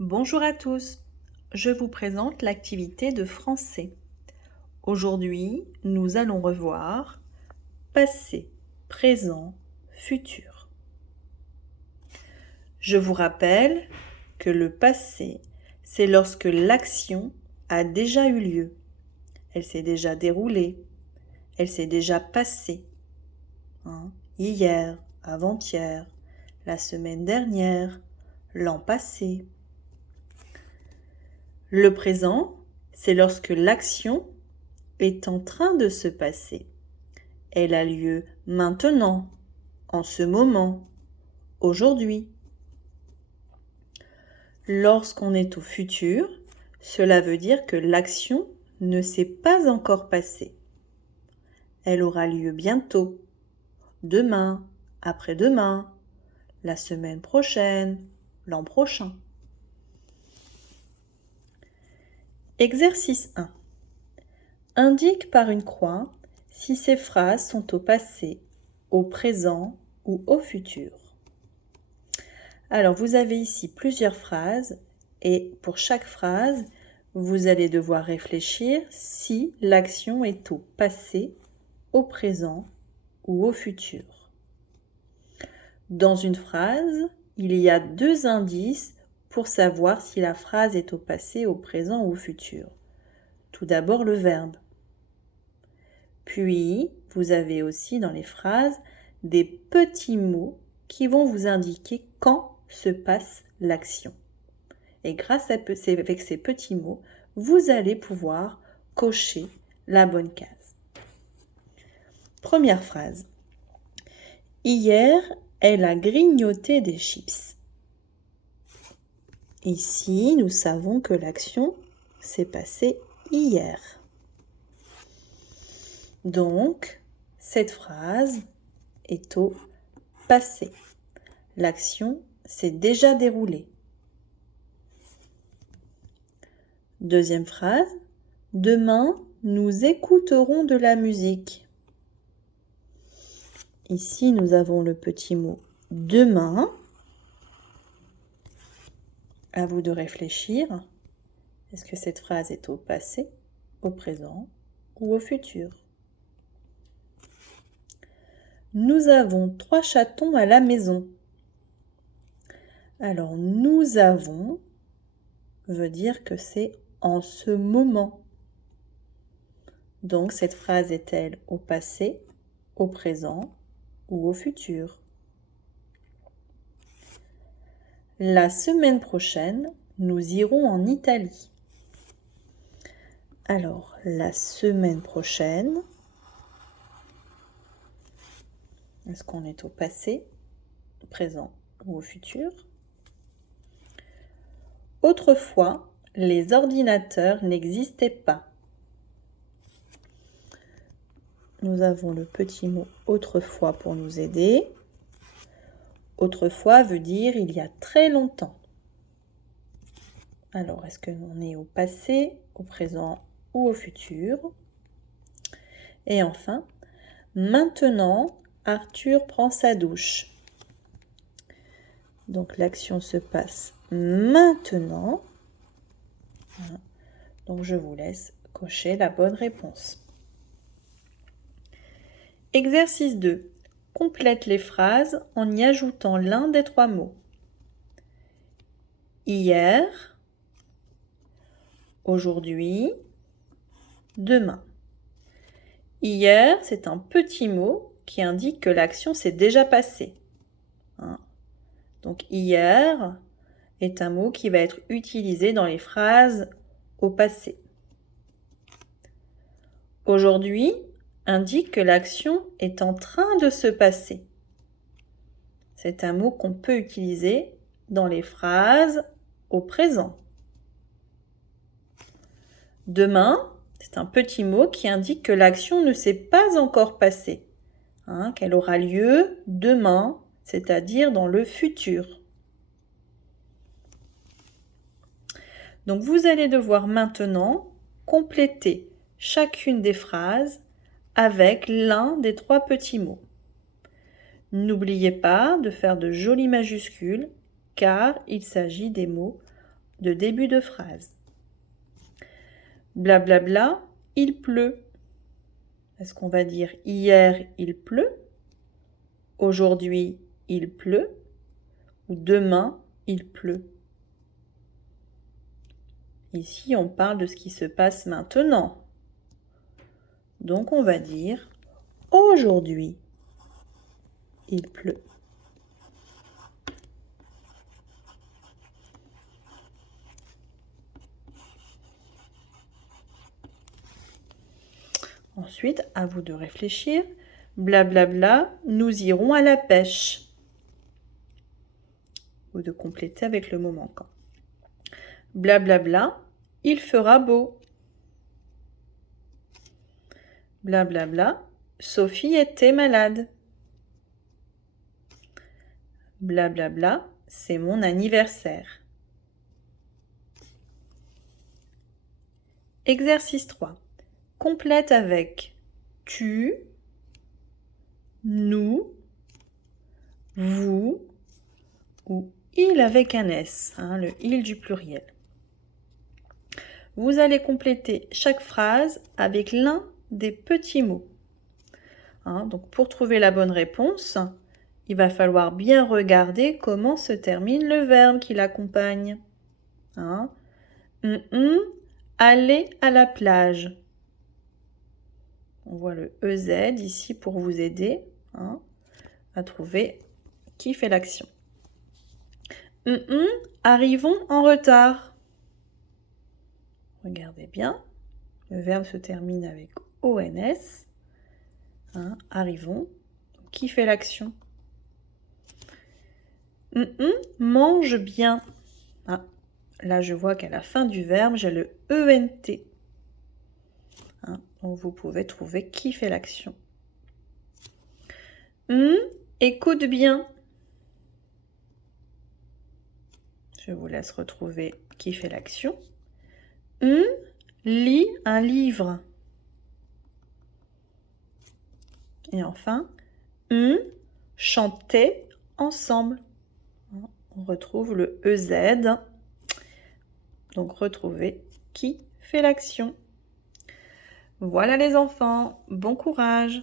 Bonjour à tous, je vous présente l'activité de français. Aujourd'hui, nous allons revoir passé, présent, futur. Je vous rappelle que le passé, c'est lorsque l'action a déjà eu lieu. Elle s'est déjà déroulée, elle s'est déjà passée. Hier, avant-hier, la semaine dernière, l'an passé. Le présent, c'est lorsque l'action est en train de se passer. Elle a lieu maintenant, en ce moment, aujourd'hui. Lorsqu'on est au futur, cela veut dire que l'action ne s'est pas encore passée. Elle aura lieu bientôt, demain, après-demain, la semaine prochaine, l'an prochain. Exercice 1. Indique par une croix si ces phrases sont au passé, au présent ou au futur. Alors, vous avez ici plusieurs phrases et pour chaque phrase, vous allez devoir réfléchir si l'action est au passé, au présent ou au futur. Dans une phrase, il y a 2 indices pour savoir si la phrase est au passé, au présent ou au futur. Tout d'abord, le verbe. Puis, vous avez aussi dans les phrases des petits mots qui vont vous indiquer quand se passe l'action. Et grâce avec ces petits mots, vous allez pouvoir cocher la bonne case. Première phrase. Hier, elle a grignoté des chips. Ici, nous savons que l'action s'est passée hier. Donc, cette phrase est au passé. L'action s'est déjà déroulée. Deuxième phrase. Demain, nous écouterons de la musique. Ici, nous avons le petit mot demain. À vous de réfléchir. Est-ce que cette phrase est au passé, au présent ou au futur? Nous avons 3 chatons à la maison. Alors, nous avons veut dire que c'est en ce moment. Donc, cette phrase est-elle au passé, au présent ou au futur? La semaine prochaine, nous irons en Italie. Alors, la semaine prochaine, est-ce qu'on est au passé, au présent ou au futur? Autrefois, les ordinateurs n'existaient pas. Nous avons le petit mot autrefois pour nous aider. Autrefois veut dire il y a très longtemps. Alors, est-ce qu'on est au passé, au présent ou au futur? Et enfin, maintenant, Arthur prend sa douche. Donc, l'action se passe maintenant. Voilà. Donc, je vous laisse cocher la bonne réponse. Exercice 2. Complète les phrases en y ajoutant l'un des 3 mots. Hier, aujourd'hui, demain. Hier, c'est un petit mot qui indique que l'action s'est déjà passée. Donc hier est un mot qui va être utilisé dans les phrases au passé. Aujourd'hui indique que l'action est en train de se passer. C'est un mot qu'on peut utiliser dans les phrases au présent. Demain, c'est un petit mot qui indique que l'action ne s'est pas encore passée, qu'elle aura lieu demain, c'est-à-dire dans le futur. Donc vous allez devoir maintenant compléter chacune des phrases avec l'un des 3 petits mots. N'oubliez pas de faire de jolies majuscules car il s'agit des mots de début de phrase. Blablabla, il pleut. Est-ce qu'on va dire hier il pleut, aujourd'hui il pleut ou demain il pleut? Ici, on parle de ce qui se passe maintenant. Donc, on va dire aujourd'hui il pleut. Ensuite, à vous de réfléchir. Blablabla, nous irons à la pêche. Ou de compléter avec le mot manquant. Blablabla, il fera beau. Blablabla, Sophie était malade. Blablabla, c'est mon anniversaire. Exercice 3. Complète avec tu, nous, vous ou il avec un S, le il du pluriel. Vous allez compléter chaque phrase avec l'un des petits mots. Donc pour trouver la bonne réponse, il va falloir bien regarder comment se termine le verbe qui l'accompagne. Aller à la plage. On voit le EZ ici pour vous aider à trouver qui fait l'action. Arrivons en retard. Regardez bien, le verbe se termine avec ONS. Arrivons. Qui fait l'action? Mange bien. Là, je vois qu'à la fin du verbe, j'ai le ENT. Donc, vous pouvez trouver qui fait l'action. Écoute bien. Je vous laisse retrouver qui fait l'action. Lis un livre. Et enfin, chanter ensemble. On retrouve le EZ. Donc, retrouvez qui fait l'action. Voilà les enfants, bon courage!